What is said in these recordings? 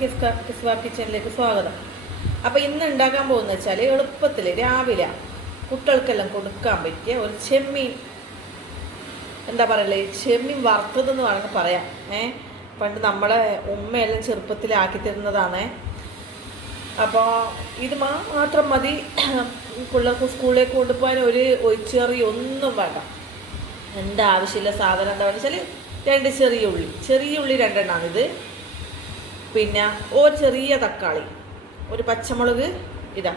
കിസ്വ കിച്ചണിലേക്ക് സ്വാഗതം. അപ്പോൾ ഇന്ന് ഉണ്ടാക്കാൻ പോകുന്നത് വെച്ചാൽ എളുപ്പത്തിൽ രാവിലെ കുട്ടികൾക്കെല്ലാം കൊടുക്കാൻ പറ്റിയ ഒരു ചെമ്മീൻ, എന്താ പറയല്ലേ, ചെമ്മീൻ വറുത്തതെന്ന് വേണമെങ്കിൽ പറയാം. പണ്ട് നമ്മളെ ഉമ്മയെല്ലാം ചെറുപ്പത്തിലാക്കി തരുന്നതാണ്. അപ്പോൾ ഇത് മാത്രം മതി പിള്ളേർക്ക് സ്കൂളിലേക്ക് കൊണ്ടുപോകാൻ. ഒരു ഒഴിച്ചേറി ഒന്നും വേണ്ട. എന്താ ആവശ്യമില്ല സാധനം എന്താ വെച്ചാൽ 2 ചെറിയ ഉള്ളി 2 എണ്ണമാണിത്. പിന്നെ ഒരു ചെറിയ തക്കാളി, ഒരു പച്ചമുളക്, ഇതാ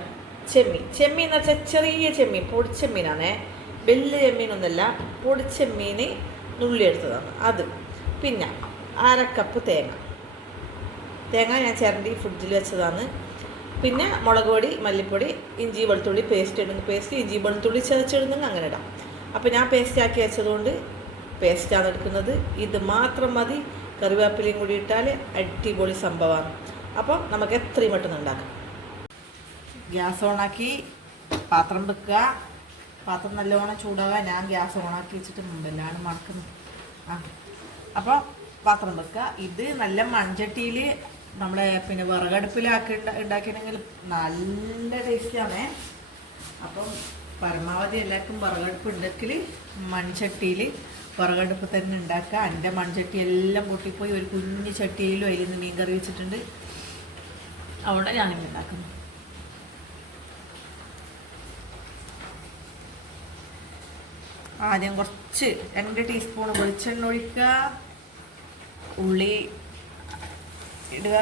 ചെമ്മീൻ എന്ന് വെച്ചാൽ ചെറിയ ചെമ്മീൻ, പൊടിച്ചെമ്മീനാണേ, വലിയ ചെമ്മീനൊന്നുമല്ല, പൊടിച്ചെമ്മീൻ നുള്ളി എടുത്തതാണ് അത്. പിന്നെ 1/2 കപ്പ് തേങ്ങ ഞാൻ ചിരണ്ടി ഫ്രിഡ്ജിൽ വെച്ചതാണ്. പിന്നെ മുളക് പൊടി, മല്ലിപ്പൊടി, ഇഞ്ചി വെളുത്തുള്ളി പേസ്റ്റ് ഇഞ്ചി വെളുത്തുള്ളി ചതച്ചിടുന്നെങ്കിൽ അങ്ങനെ ഇടാം. അപ്പോൾ ഞാൻ പേസ്റ്റ് ആക്കി വെച്ചതുകൊണ്ട് പേസ്റ്റാണ് എടുക്കുന്നത്. ഇത് മാത്രം മതി. കറിവേപ്പിലയും കൂടി ഇട്ടാൽ അടിപൊളി സംഭവമാണ്. അപ്പോൾ നമുക്ക് എത്രയും പെട്ടെന്ന് ഉണ്ടാക്കാം. ഗ്യാസ് ഓണാക്കി പാത്രം വെക്കുക. പാത്രം നല്ലോണം ചൂടാകാൻ ഞാൻ ഗ്യാസ് ഓണാക്കി വെച്ചിട്ട് മുമ്പെല്ലാം മണക്കുന്നത്. അപ്പോൾ പാത്രം വെക്കുക. ഇത് നല്ല മൺചട്ടിയിൽ നമ്മളെ പിന്നെ വിറകടുപ്പിലാക്കി ഉണ്ടാക്കിയിട്ടുണ്ടെങ്കിൽ നല്ല ടേസ്റ്റാണേ. അപ്പം പരമാവധി എല്ലാവർക്കും വിറകടുപ്പ് ഉണ്ടെങ്കിൽ മൺചട്ടിയിൽ വിറകടുപ്പ് തന്നെ ഉണ്ടാക്കുക. എൻ്റെ മൺചട്ടി എല്ലാം പൊട്ടിപ്പോയി ഒരു കുഞ്ഞു ചട്ടിയിലും അതിൽ നിന്ന് മീൻ കറി വെച്ചിട്ടുണ്ട്. അവിടെ ഞാനിങ്ങനെ ഉണ്ടാക്കുന്നു. ആദ്യം കുറച്ച് 2 ടീസ്പൂൺ വെളിച്ചെണ്ണ ഒഴിക്കുക. ഉള്ളി ഇടുക.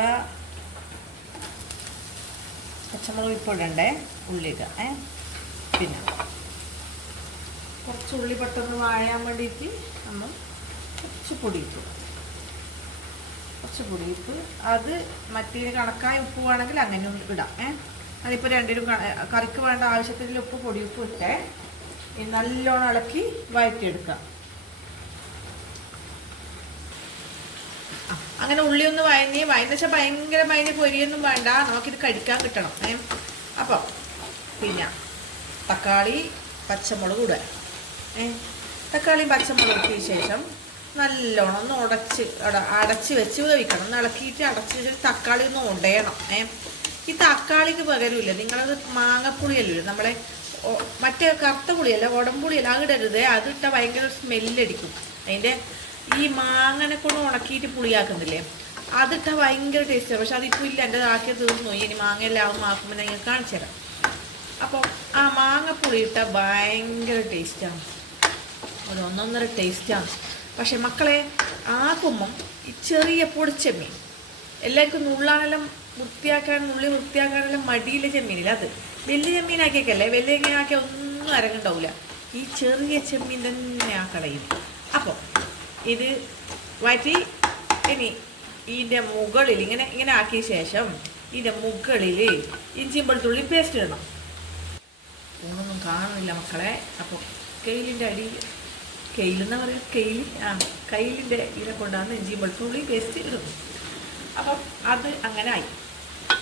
പച്ചമുളക് ഇപ്പോൾ ഇടണ്ടേ, ഉള്ളി ഇടുക. പിന്നെ കുറച്ച് ഉള്ളി പെട്ടെന്ന് വാഴാൻ വേണ്ടിയിട്ട് നമ്മൾ കുറച്ച് പൊടിയിട്ടു. അത് മറ്റേ കണക്കായ ഉപ്പ് വേണമെങ്കിൽ അങ്ങനെ ഇടാം. അതിപ്പോൾ 2 കറിക്ക് വേണ്ട ആവശ്യത്തിൽ ഉപ്പ്, പൊടിയുപ്പ് ഇട്ടേ നല്ലോണം ഇളക്കി വഴറ്റിയെടുക്കാം. അങ്ങനെ ഉള്ളി ഒന്ന് വഴഞ്ഞ് വെച്ചാൽ ഭയങ്കര പൊരിയൊന്നും വേണ്ട, നമുക്കിത് കഴിക്കാൻ കിട്ടണം. അപ്പം പിന്നെ തക്കാളി, പച്ചമുളക് ഇടുക. തക്കാളിയും പച്ചമുളക് ഇട്ടതിന് ശേഷം നല്ലോണം ഒന്ന് അടച്ച് വെച്ച് വേവിക്കണം. ഒന്ന് ഇളക്കിയിട്ട് അടച്ച് വെച്ചിട്ട് തക്കാളി ഒന്ന് ഉടയണം. ഈ തക്കാളിക്ക് പകരമില്ല, നിങ്ങളത് മാങ്ങപ്പുളിയല്ലോ, നമ്മളെ മറ്റേ കറുത്ത പുളിയല്ല, ഉടമ്പുളിയല്ല, അതിടരുത്. അതിട്ടാൽ ഭയങ്കര സ്മെല്ലടിക്കും. അതിൻ്റെ ഈ മാങ്ങനെ കൊണ്ട് ഉണക്കിയിട്ട് പുളിയാക്കുന്നില്ലേ, അതിട്ടാൽ ഭയങ്കര ടേസ്റ്റാണ്. പക്ഷെ അതിപ്പോൾ ഇല്ല, എൻ്റെ ആക്കിയ തീർന്നു. ഇനി മാങ്ങയെല്ലാം ആക്കുമ്പോൾ നിങ്ങൾ കാണിച്ചു തരാം. അപ്പോൾ ആ മാങ്ങപ്പുളി ഇട്ടാൽ ഭയങ്കര ടേസ്റ്റാണ്, ഒരു ഒന്നൊന്നര ടേസ്റ്റാണ്. പക്ഷെ മക്കളെ ആക്കുമ്പം ഈ ചെറിയ പൊടിച്ചെമ്മീൻ എല്ലാവർക്കും നുള്ളി വൃത്തിയാക്കാനെല്ലാം മടിയിലെ ചെമ്മീനില്ല, അത് വലിയ ചെമ്മീനാക്കിയേക്കല്ലേ. വലിയ ചെമ്മീനാക്കിയാൽ ഒന്നും അരങ്ങുണ്ടാവില്ല. ഈ ചെറിയ ചെമ്മീൻ തന്നെ ആ കടയിൽ. അപ്പോൾ ഇത് വറ്റി ഇനി ഇതിൻ്റെ മുകളിൽ ഇങ്ങനെ ആക്കിയ ശേഷം ഇതിൻ്റെ മുകളിൽ ഇഞ്ചിയും വെളുത്തുള്ളി പേസ്റ്റ് ഇടണം. ഒന്നും കാണുന്നില്ല മക്കളെ. അപ്പോൾ കയ്യിലെന്നാ പറയുക, കയ്യിലിൻ്റെ ഇതിനെ കൊണ്ടാണ് ഇഞ്ചിയും വെളുത്തുള്ളി പേസ്റ്റ് ഇടുന്നത്. അപ്പം അത് അങ്ങനെ ആയി.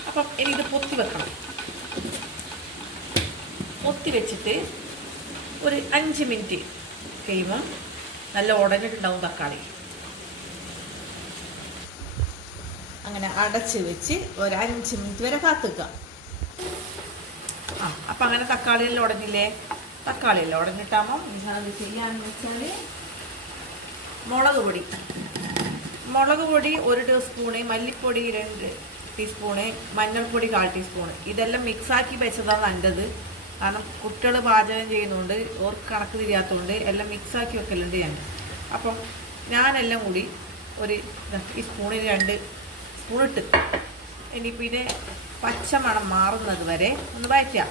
അപ്പം ഇനി ഇത് പൊത്തി വെക്കണം. പൊത്തി വെച്ചിട്ട് ഒരു 5 മിനിറ്റ് കഴിയുമ്പം നല്ല ഉടഞ്ഞിട്ടുണ്ടാവും തക്കാളി. അങ്ങനെ അടച്ച് വെച്ച് ഒരു 5 മിനിറ്റ് വരെ കാത്തുക്കുക. അപ്പം അങ്ങനെ തക്കാളിയെല്ലാം ഉടഞ്ഞില്ലേ, തക്കാളിയെല്ലാം ഉടഞ്ഞിട്ടാകുമ്പം ഇന്നത് ചെയ്യാന്ന് വെച്ചാൽ മുളക് പൊടി 1 ടീസ്പൂണ്, മല്ലിപ്പൊടി 2 ടീസ്പൂണ്, മഞ്ഞൾപ്പൊടി 1/4 ടീസ്പൂണ്. ഇതെല്ലാം മിക്സാക്കി വെച്ചതാണ് നല്ലത്. കാരണം കുട്ടികൾ പാചകം ചെയ്യുന്നതുകൊണ്ട് ഓർക്ക് കണക്ക് തിരിയാത്തതുകൊണ്ട് എല്ലാം മിക്സാക്കി വെക്കലുണ്ട് ഞാൻ. അപ്പം ഞാനെല്ലാം കൂടി ഈ സ്പൂണിൽ 2 സ്പൂൺ ഇട്ട് ഇനി പിന്നെ പച്ചമണം മാറുന്നത് വരെ ഒന്ന് വഴറ്റുക.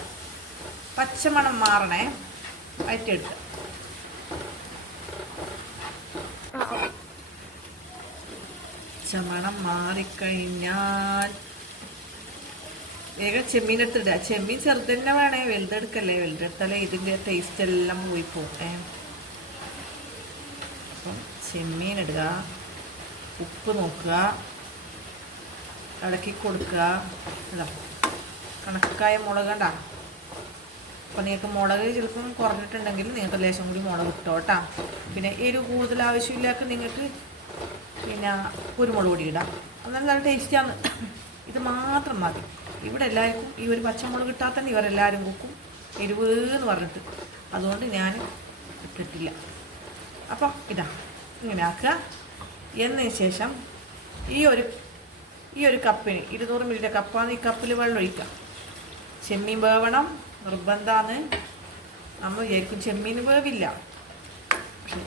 പച്ചമണം മാറണേ, വഴറ്റിയെടുക്കുക. പച്ചമണം മാറിക്കഴിഞ്ഞാൽ വേഗം ചെമ്മീൻ എടുത്തിടുക. ചെമ്മീൻ ചെറുത് തന്നെ വേണേ, വലുതെടുക്കല്ലേ. വലുതെടുത്താലേ ഇതിൻ്റെ ടേസ്റ്റ് എല്ലാം പോയി പോട്ടെ. അപ്പം ചെമ്മീൻ ഇടുക, ഉപ്പ് നോക്കുക, ഇളക്കി കൊടുക്കുക. ഇതാ കണക്കായ മുളക് കണ്ട. അപ്പം നിങ്ങൾക്ക് മുളക് ചിലപ്പം കുറഞ്ഞിട്ടുണ്ടെങ്കിൽ നിങ്ങൾക്ക് ലേശം കൂടി മുളക് ഇട്ടോട്ടാ. പിന്നെ എരിവ് കൂടുതൽ ആവശ്യമില്ലാത്ത നിങ്ങൾക്ക് പിന്നെ കുരുമുളക് പൊടി ഇടാം. നല്ല ടേസ്റ്റാണ്. ഇത് മാത്രം മതി. ഇവിടെ എല്ലാവർക്കും ഈ ഒരു പച്ചമുളക് ഇട്ടാൽ തന്നെ ഇവരെല്ലാവരും കുക്കും എരിവ് എന്ന് പറഞ്ഞിട്ട്, അതുകൊണ്ട് ഞാൻ ഇട്ടിട്ടില്ല. അപ്പം ഇതാ ഇങ്ങനെ ആക്കുക. എന്നതിന് ശേഷം ഈ ഒരു കപ്പിന് 200 ml കപ്പാണ്, ഈ കപ്പിൽ വെള്ളം ഒഴിക്കാം. ചെമ്മീൻ വേവണം നിർബന്ധമാണ്. നമ്മൾ വിചാരിക്കും ചെമ്മീൻ വേവില്ല, പക്ഷെ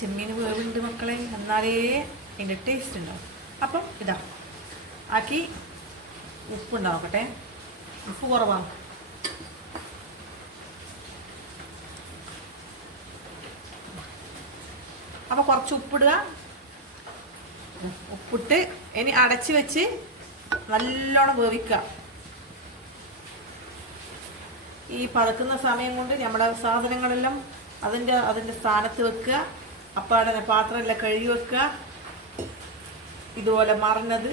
ചെമ്മീൻ വേവുണ്ട് മക്കളെ, എന്നാലേ അതിൻ്റെ ടേസ്റ്റ് ഉണ്ടാവും. അപ്പം ഇതാ ആക്കി ഉപ്പുണ്ടാവട്ടെ. ഉപ്പ് കുറവാണ്. അപ്പോൾ കുറച്ച് ഉപ്പിടുക. ഉപ്പിട്ട് ഇനി അടച്ച് വെച്ച് നല്ലോണം വേവിക്കുക. ഈ പതക്കുന്ന സമയം കൊണ്ട് നമ്മുടെ സാധനങ്ങളെല്ലാം അതിൻ്റെ സ്ഥാനത്ത് വെക്കുക. അപ്പാടെ പാത്രമെല്ലാം കഴുകി വെക്കുക. ഇതുപോലെ മറഞ്ഞത്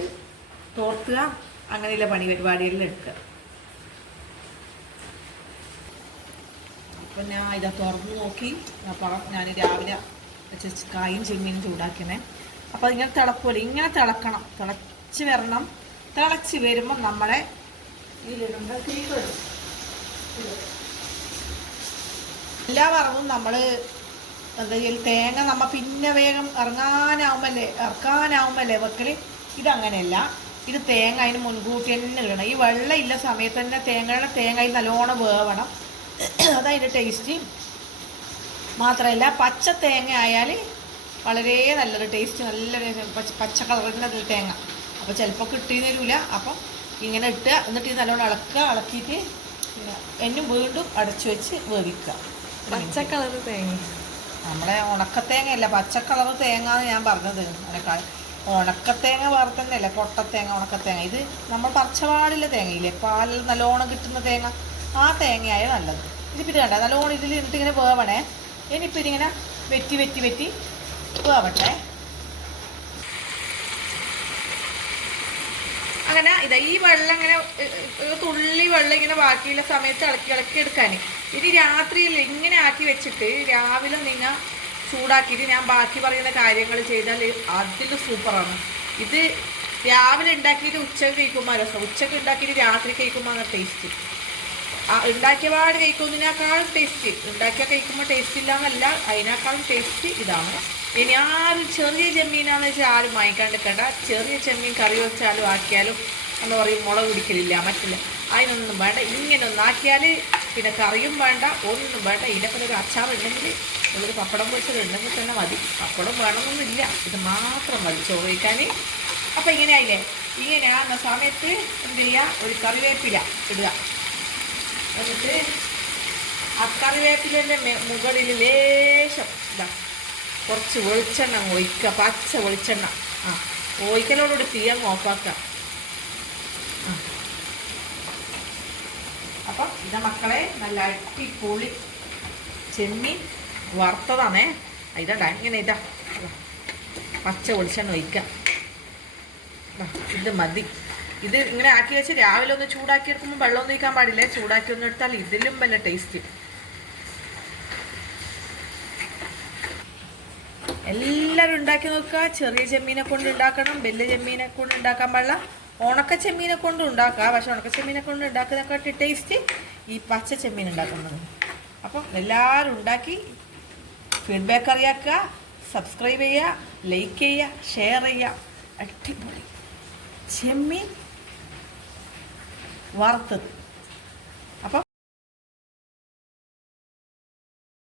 തോർത്തുക. അങ്ങനെയുള്ള പരിപാടിയെല്ലാം എടുക്കുക. അപ്പം ഞാൻ ഇതാ തുറന്ന് നോക്കി. അപ്പം ഞാൻ രാവിലെ വെച്ച് കായും ചെമ്മീനും ചൂടാക്കണേ. അപ്പോൾ ഇങ്ങനെ തിളപ്പോലെ ഇങ്ങനെ തിളക്കണം, തിളച്ച് വരണം. തിളച്ച് വരുമ്പോൾ നമ്മളെ ഇതിലിടുന്ന തീരും. എല്ലാ വറവും നമ്മൾ എന്താ ചെയ്യുക, തേങ്ങ നമ്മൾ പിന്നെ വേഗം ഇറക്കാനാവുമല്ലേ വെക്കൽ. ഇതങ്ങനെയല്ല, ഇത് തേങ്ങ അതിന് മുൻകൂട്ടി തന്നെ ഇടണം. ഈ വെള്ളം ഇല്ല സമയത്ത് തന്നെ തേങ്ങയിൽ നല്ലോണം വേവണം. അതതിൻ്റെ ടേസ്റ്റ്. മാത്രമല്ല പച്ച തേങ്ങ ആയാൽ വളരെ നല്ലൊരു ടേസ്റ്റ്, നല്ലൊരു പച്ച കളറിൻ്റെ തേങ്ങ. അപ്പോൾ ചിലപ്പോൾ കിട്ടിയെന്ന് തരില്ല. അപ്പം ഇങ്ങനെ ഇട്ടുക, എന്നിട്ട് ഇത് നല്ലോണം ഇളക്കിയിട്ട് എന്നും വീണ്ടും അടച്ചു വെച്ച് വേവിക്കുക. പച്ച കളർ തേങ്ങ, നമ്മളെ ഉണക്കത്തേങ്ങയല്ല, പച്ച കളർ തേങ്ങ എന്ന് ഞാൻ പറഞ്ഞത്. ഉണക്കത്തേങ്ങ വേറെ തന്നെയല്ല, പൊട്ടത്തേങ്ങ ഉണക്കത്തേങ്ങ. ഇത് നമ്മൾ പച്ചവാടിലെ തേങ്ങയില്ലേ, പാലിൽ നല്ലോണം കിട്ടുന്ന തേങ്ങ, ആ തേങ്ങയായ നല്ലത്. ഇതിപ്പോൾ ഇത് കണ്ട നല്ലോണം ഇതിൽ ഇന്നിട്ട് ഇങ്ങനെ വേവണേ. ഇനിയിപ്പോൾ ഇതിങ്ങനെ വെറ്റി വേവട്ടെ. അങ്ങനെ ഇതാ ഈ വെള്ളം ഇങ്ങനെ തുള്ളി വെള്ളം ഇങ്ങനെ ബാക്കിയുള്ള സമയത്ത് ഇളക്കി എടുക്കാൻ. ഇത് രാത്രിയിൽ ഇങ്ങനെ ആക്കി വെച്ചിട്ട് രാവിലെ നിങ്ങൾ ചൂടാക്കിയിട്ട് ഞാൻ ബാക്കി പറയുന്ന കാര്യങ്ങൾ ചെയ്താൽ അതിൽ സൂപ്പറാണ്. ഇത് രാവിലെ ഉണ്ടാക്കിയിട്ട് ഉച്ചക്ക് കഴിക്കുമ്പോൾ രസം, ഉച്ചക്ക് ഉണ്ടാക്കിയിട്ട് രാത്രി കഴിക്കുമ്പോൾ അങ്ങനെ ടേസ്റ്റ്. ഉണ്ടാക്കിയ പാട് കഴിക്കുന്നതിനേക്കാളും ടേസ്റ്റ്, ഉണ്ടാക്കിയാൽ കഴിക്കുമ്പോൾ ടേസ്റ്റ് ഇല്ല എന്നല്ല, അതിനേക്കാളും ടേസ്റ്റ് ഇതാണ്. ഇനി ആരും ചെറിയ ചെമ്മീനാണെന്ന് വെച്ചാൽ ആരും വാങ്ങിക്കാണ്ടിരിക്കണ്ട. ചെറിയ ചെമ്മീൻ കറി വെച്ചാലും ആക്കിയാലും എന്ന് പറയും മുളക് പിടിക്കലില്ല, മറ്റില്ല, അതിനൊന്നും വേണ്ട. ഇങ്ങനെ ഒന്നാക്കിയാൽ പിന്നെ കറിയും വേണ്ട, ഒന്നും വേണ്ട. ഇതിനൊക്കെ ഒരു അച്ചാറുണ്ടെങ്കിൽ ഒരു പപ്പടം പൊരിച്ചതുണ്ടെങ്കിൽ തന്നെ മതി. പപ്പടം വേണമെന്നൊന്നുമില്ല, ഇത് മാത്രം മതി ചോറ് കഴിക്കാൻ. അപ്പം ഇങ്ങനെ ആയില്ലേ, ഇങ്ങനെ ആകുന്ന സമയത്ത് എന്ത് ചെയ്യുക, ഒരു കറിവേപ്പില ഇടുക. എന്നിട്ട് ആ കറിവേപ്പിലൻ്റെ മുകളിൽ ലേശം ഇതാ കുറച്ച് വെളിച്ചെണ്ണ ഒഴിക്കുക, പച്ച വെളിച്ചെണ്ണ. ഒഴിക്കലോടുകൂടി തീയങ്ങ് ഓഫാക്കുക. അപ്പം ഇതാ മക്കളെ നല്ല അടിപൊളി ചെമ്മീൻ വറുത്തതാണേ. ഇതാ ഇങ്ങനെ ഇതാ പച്ച വെളിച്ചെണ്ണ ഒഴിക്കുക. ഇത് മതി. ഇത് ഇങ്ങനെ ആക്കി വെച്ച് രാവിലെ ഒന്ന് ചൂടാക്കി എടുക്കുമ്പോൾ വെള്ളമൊന്നും ഒഴിക്കാൻ പാടില്ല. ചൂടാക്കി ഒന്ന് എടുത്താൽ ഇതിലും വല്ല ടേസ്റ്റ്. എല്ലാവരും ഉണ്ടാക്കി നോക്കുക. ചെറിയ ചെമ്മീനെ കൊണ്ട് ഉണ്ടാക്കണം, വലിയ ചെമ്മീനെ കൊണ്ട് ഉണ്ടാക്കാൻ പാടില്ല. ഉണക്ക ചെമ്മീനെ കൊണ്ട് ഉണ്ടാക്കുക, പക്ഷെ ഉണക്ക ചെമ്മീനെ കൊണ്ട് ഉണ്ടാക്കുന്നതിനെക്കാട്ടി ടേസ്റ്റ് ഈ പച്ച ചെമ്മീൻ ഉണ്ടാക്കുന്നത്. അപ്പം എല്ലാവരും ഉണ്ടാക്കി ഫീഡ്ബാക്ക് അറിയാക്കുക, സബ്സ്ക്രൈബ് ചെയ്യുക, ലൈക്ക് ചെയ്യുക, ഷെയർ ചെയ്യുക. അടിപൊളി ചെമ്മീൻ വറുത്തത്.